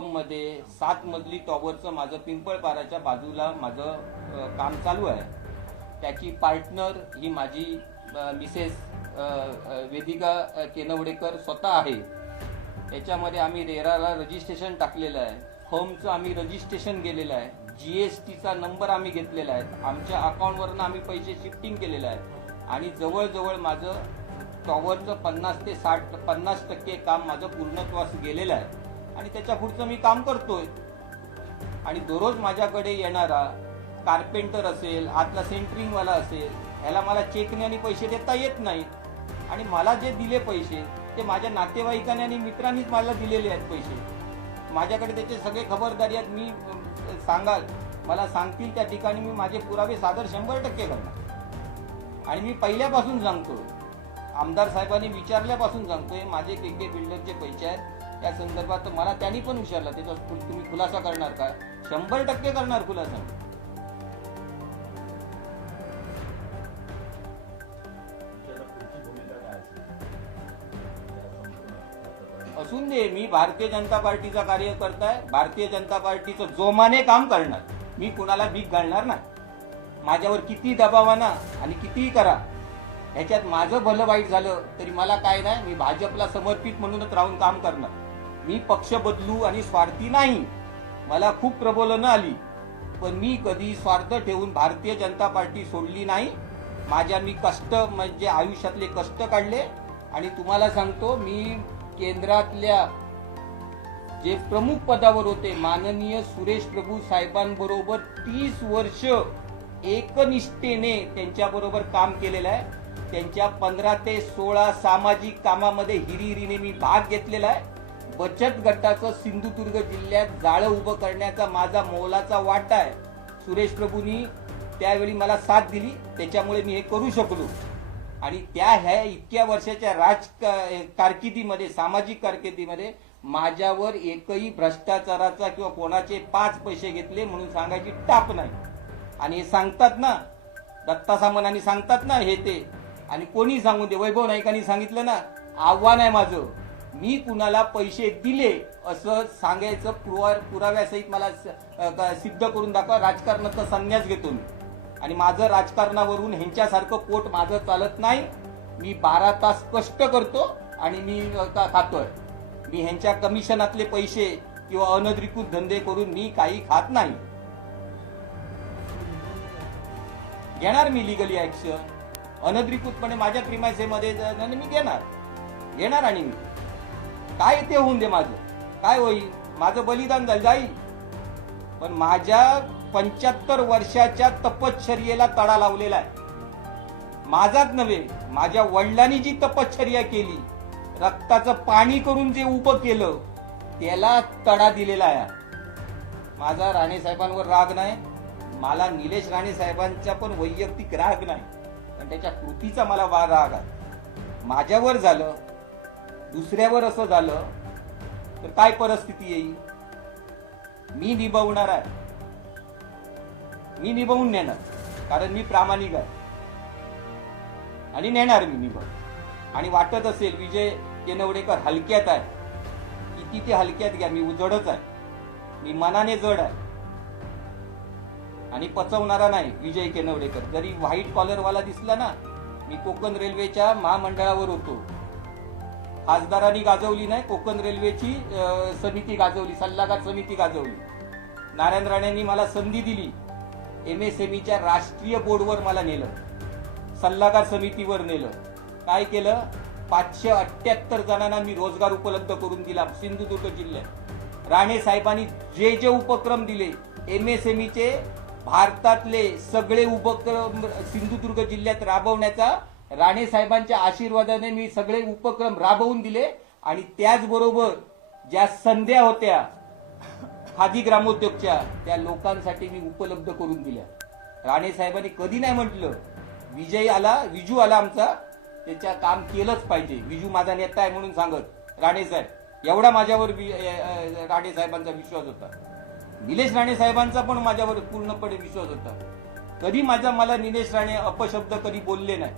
मध्ये सात मजली टॉवरचं माझं पिंपळपाराच्या बाजूला माझं काम चालू आहे. त्याची पार्टनर ही माझी मिसेस वेदिका केनवडेकर स्वतः आहे. याच्यामध्ये आम्ही रेराला रजिस्ट्रेशन टाकलेलं आहे. फर्मचं आम्ही रजिस्ट्रेशन केलेलं आहे. जी एस टीचा नंबर आम्ही घेतलेला आहे. आमच्या अकाउंटवरनं आम्ही पैसे शिफ्टिंग केलेलं आहे. आणि जवळजवळ माझं टॉवरचं पन्नास ते साठ पन्नास टक्के काम माझं पूर्णत्वास गेलेलं आहे. आणि त्याच्या पुढचं मी काम करतोय. आणि दररोज माझ्याकडे येणारा कार्पेंटर असेल आतला सेंटरिंगवाला असेल ह्याला मला चेकने आणि पैसे देता येत नाही आणि मला जे दिले पैसे ते माझ्या नातेवाईकांनी आणि मित्रांनीच मला दिलेले आहेत पैसे. माझ्याकडे त्याचे सगळे खबरदारी आहेत. मी सांगाल मला सांगतील त्या ठिकाणी मी माझे पुरावे सादर शंभर टक्के करणार. आणि मी पहिल्यापासून सांगतो आमदार साहेबांनी विचारल्यापासून सांगतोय माझे के के बिल्डरचे पैसे आहेत. त्या संदर्भात मला त्यांनी पण विचारलं त्याचा तुम्ही खुलासा करणार का? शंभर टक्के करणार खुलासा. असून दे मी भारतीय जनता पार्टीचा कार्यकर्ता आहे भारतीय जनता पार्टीचं जोमाने काम करणार. मी कुणाला भीक घालणार नाही. माझ्यावर किती दबावाना आणि कितीही करा. ह्याच्यात माझं भलं वाईट झालं तरी मला काय नाही मी भाजपला समर्पित म्हणूनच राहून काम करणार. मी पक्ष बदलू आणि स्वार्थी नाही. मला खूप प्रबोलनं आली. पण मी कधी स्वार्थ ठेवून भारतीय जनता पार्टी सोडली नाही. माझ्या मी कष्ट म्हणजे आयुष्यातले कष्ट काढले. आणि तुम्हाला सांगतो मी केंद्रातल्या जे प्रमुख पदावर होते माननीय सुरेश प्रभू साहेबांबरोबर तीस वर्ष एकनिष्ठेने त्यांच्याबरोबर काम केलेलं आहे. त्यांच्या पंधरा ते सोळा सामाजिक कामामध्ये हिरिहिरीने मी भाग घेतलेला आहे. बचत गटाचं सिंधुदुर्ग जिल्ह्यात जाळं उभं करण्याचा माझा मोलाचा वाटा आहे. सुरेश प्रभूंनी त्यावेळी मला साथ दिली त्याच्यामुळे मी हे करू शकलो. आणि त्या ह्या इतक्या वर्षाच्या राज कारकिर्दीमध्ये सामाजिक कारकिर्दीमध्ये माझ्यावर एकही भ्रष्टाचाराचा किंवा कोणाचे पाच पैसे घेतले म्हणून सांगायची टाप नाही. आणि हे सांगतात ना दत्ता सामनांनी सांगतात ना हे ते. आणि कोणी सांगू दे वैभव नाईकांनी सांगितलं ना आव्हान आहे माझं. मी कुणाला पैसे दिले असं सांगायचं पुरावा पुराव्यासहित मला स- सिद्ध करून दाखवा. राजकारणाचा संन्यास घेतो मी. आणि माझं राजकारणावरून ह्यांच्यासारखं पोट माझं चालत नाही. मी बारा तास कष्ट करतो आणि मी खातोय. मी ह्यांच्या कमिशनातले पैसे किंवा अनधिकृत धंदे करून मी काही खात नाही. घेणार मी लिगली ऍक्शन अनधिकृतपणे माझ्या प्रिमायसेमध्ये मी घेणार. घेणार आणि मी. काय ते होऊन दे माझं? काय होईल? माझं बलिदान झालं जाईल. पण माझ्या पंच्याहत्तर वर्षाच्या तपश्चर्येला तडा लावलेला आहे. माझाच नव्हे माझ्या वडिलांनी जी तपश्चर्या केली रक्ताचं पाणी करून जे उभं केलं त्याला तडा दिलेला आहे. माझा राणे साहेबांवर राग नाही मला निलेश राणे साहेबांचा पण वैयक्तिक राग नाही पण त्याच्या कृतीचा मला वा राग आहे. माझ्यावर झालं दुसऱ्यावर असं झालं तर काय परिस्थिती येईल? मी निभवणार आहे. मी निभवून नेणार कारण मी प्रामाणिक आहे. आणि नेणार मी निभव. आणि वाटत असेल विजय केनवडेकर हलक्यात आहे. किती ते हलक्यात घ्या मी उजडच आहे. मी मनाने जड आहे. आणि पचवणारा नाही विजय केनवडेकर. जरी व्हाईट कॉलरवाला दिसला ना मी कोकण रेल्वेच्या महामंडळावर होतो. खासदारांनी गाजवली नाही कोकण रेल्वेची समिती गाजवली सल्लागार समिती गाजवली. नारायण राणेंनी मला संधी दिली. एम एस एम ईच्या राष्ट्रीय बोर्डवर मला नेलं. सल्लागार समितीवर नेलं. काय केलं? पाचशे अठ्ठ्याहत्तर जणांना मी रोजगार उपलब्ध करून दिला सिंधुदुर्ग जिल्ह्यात. राणे साहेबांनी जे जे उपक्रम दिले एम एस एम ईचे भारतातले सगळे उपक्रम सिंधुदुर्ग जिल्ह्यात राबवण्याचा राणे साहेबांच्या आशीर्वादाने मी सगळे उपक्रम राबवून दिले आणि त्याचबरोबर ज्या संध्या होत्या खादी ग्रामोद्योगच्या त्या लोकांसाठी मी उपलब्ध करून दिल्या. राणे साहेबांनी कधी नाही म्हटलं विजय आला विजू आला आमचा त्याच्या काम केलंच पाहिजे. विजू माझा नेता आहे म्हणून सांगत. राणे साहेब एवढा माझ्यावर राणे साहेबांचा विश्वास होता. निलेश राणे साहेबांचा पण माझ्यावर पूर्णपणे विश्वास होता. कधी माझा मला निलेश राणे अपशब्द कधी बोलले नाही.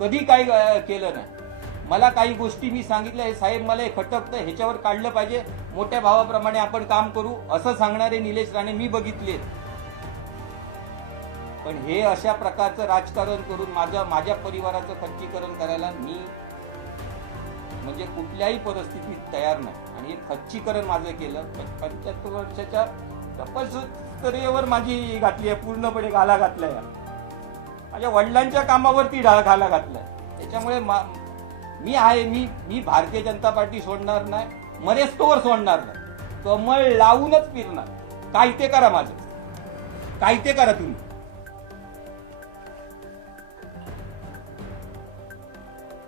कधी काही केलं नाही. मला काही गोष्टी मी सांगितल्या "हे साहेब मला हे खटकतं ह्याच्यावर काढलं पाहिजे. मोठ्या भावाप्रमाणे आपण काम करू असं सांगणारे निलेश राणे मी बघितले. पण हे अशा प्रकारचं राजकारण करून माझ्या माझ्या परिवाराचं खच्चीकरण करायला मी म्हणजे कुठल्याही परिस्थितीत तयार नाही. आणि हे खच्चीकरण माझं केलं. पंच्याहत्तर वर्षाच्या तपस्तरेवर माझी घातली आहे पूर्णपणे घाला या. माझ्या वडिलांच्या कामावरती ढा- घाला घातलाय. त्याच्यामुळे मा- मी आहे मी मी भारतीय जनता पार्टी सोडणार नाही मरेस्तोवर सोडणार नाही. कमळ लावूनच फिरणार. काय ते करा माझं. काय ते करा तुम्ही.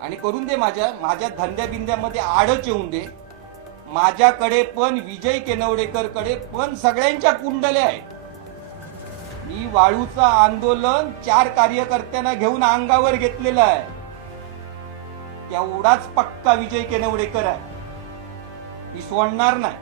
आणि करून दे माझ्या माझ्या धंद्या बिंद्यामध्ये आडच येऊन दे. माझ्याकडे पण विजय केनवडेकरकडे पण सगळ्यांच्या कुंडल्या आहेत. मी वाळूचं आंदोलन चार कार्यकर्त्यांना घेऊन अंगावर घेतलेलं आहे. तेवढाच पक्का विजय केनवडेकर आहे. मी सोडणार नाही.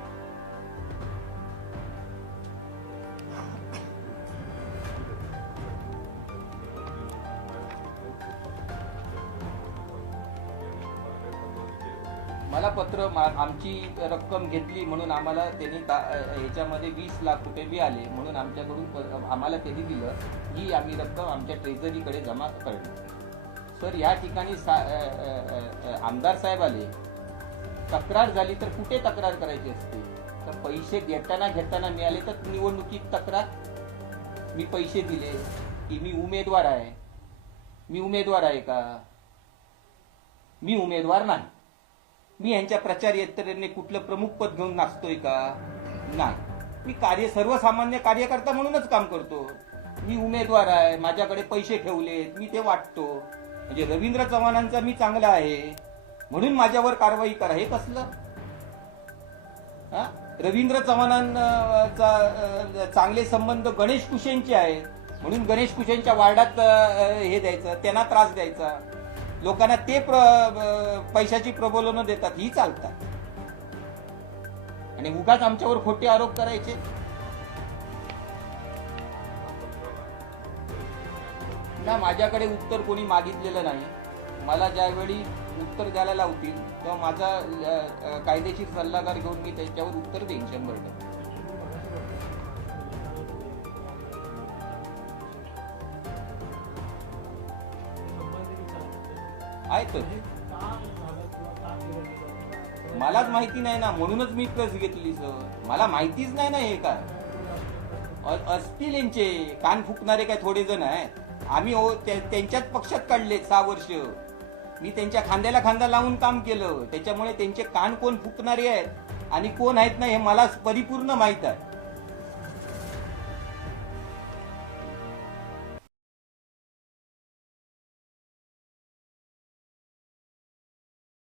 मला पत्र मा- आमची रक्कम घेतली म्हणून आम्हाला त्यांनी ह्याच्यामध्ये वीस लाख रुपये बी आले म्हणून आमच्याकडून प- आम्हाला त्यांनी दिलं. ही आम्ही रक्कम आमच्या ट्रेझरीकडे जमा करणार. सर या ठिकाणी सा- आमदार साहेब आले. तक्रार झाली तर कुठे तक्रार करायची असते? तर पैसे घेताना घेताना मिळाले तर निवडणुकीत तक्रार? मी पैसे दिले. की मी उमेदवार आहे. मी उमेदवार आहे का? मी उमेदवार नाही. मी यांच्या प्रचार यंत्रणेने कुठलं प्रमुख पद घेऊन नाचतोय का? नाही. मी कार्य सर्वसामान्य कार्यकर्ता म्हणूनच काम करतो. मी उमेदवार आहे माझ्याकडे पैसे ठेवलेत मी ते वाटतो. म्हणजे रवींद्र चव्हाणांचा मी चांगला आहे म्हणून माझ्यावर कारवाई करा. हे कसलं? हा? रवींद्र चव्हाणांचा चांगले संबंध गणेश कुशेंचे आहेत म्हणून गणेश कुशेंच्या वार्डात हे द्यायचं त्यांना त्रास द्यायचा. लोकांना ते प्र, पैशाची प्रबोधनं देतात ही चालतात. आणि उगाच आमच्यावर खोटे आरोप करायचे. ना माझ्याकडे उत्तर कोणी मागितलेलं नाही. मला ज्यावेळी उत्तर द्यायला लावतील तेव्हा माझा कायदेशीर सल्लागार घेऊन मी त्याच्यावर उत्तर देईन शंभर टक्के. आहे तर? मलाच माहिती नाही ना म्हणूनच मी कस घेतली सर मला माहितीच नाही ना हे काय. असतील यांचे कान फुकणारे काय थोडे जण आहेत. आम्ही हो त्या- त्यांच्याच पक्षात काढले सहा वर्ष. मी त्यांच्या खांद्याला खांदा लावून काम केलं. त्याच्यामुळे त्यांचे कान कोण फुकणारे आहेत आणि कोण आहेत ना हे मला परिपूर्ण माहीत आहे.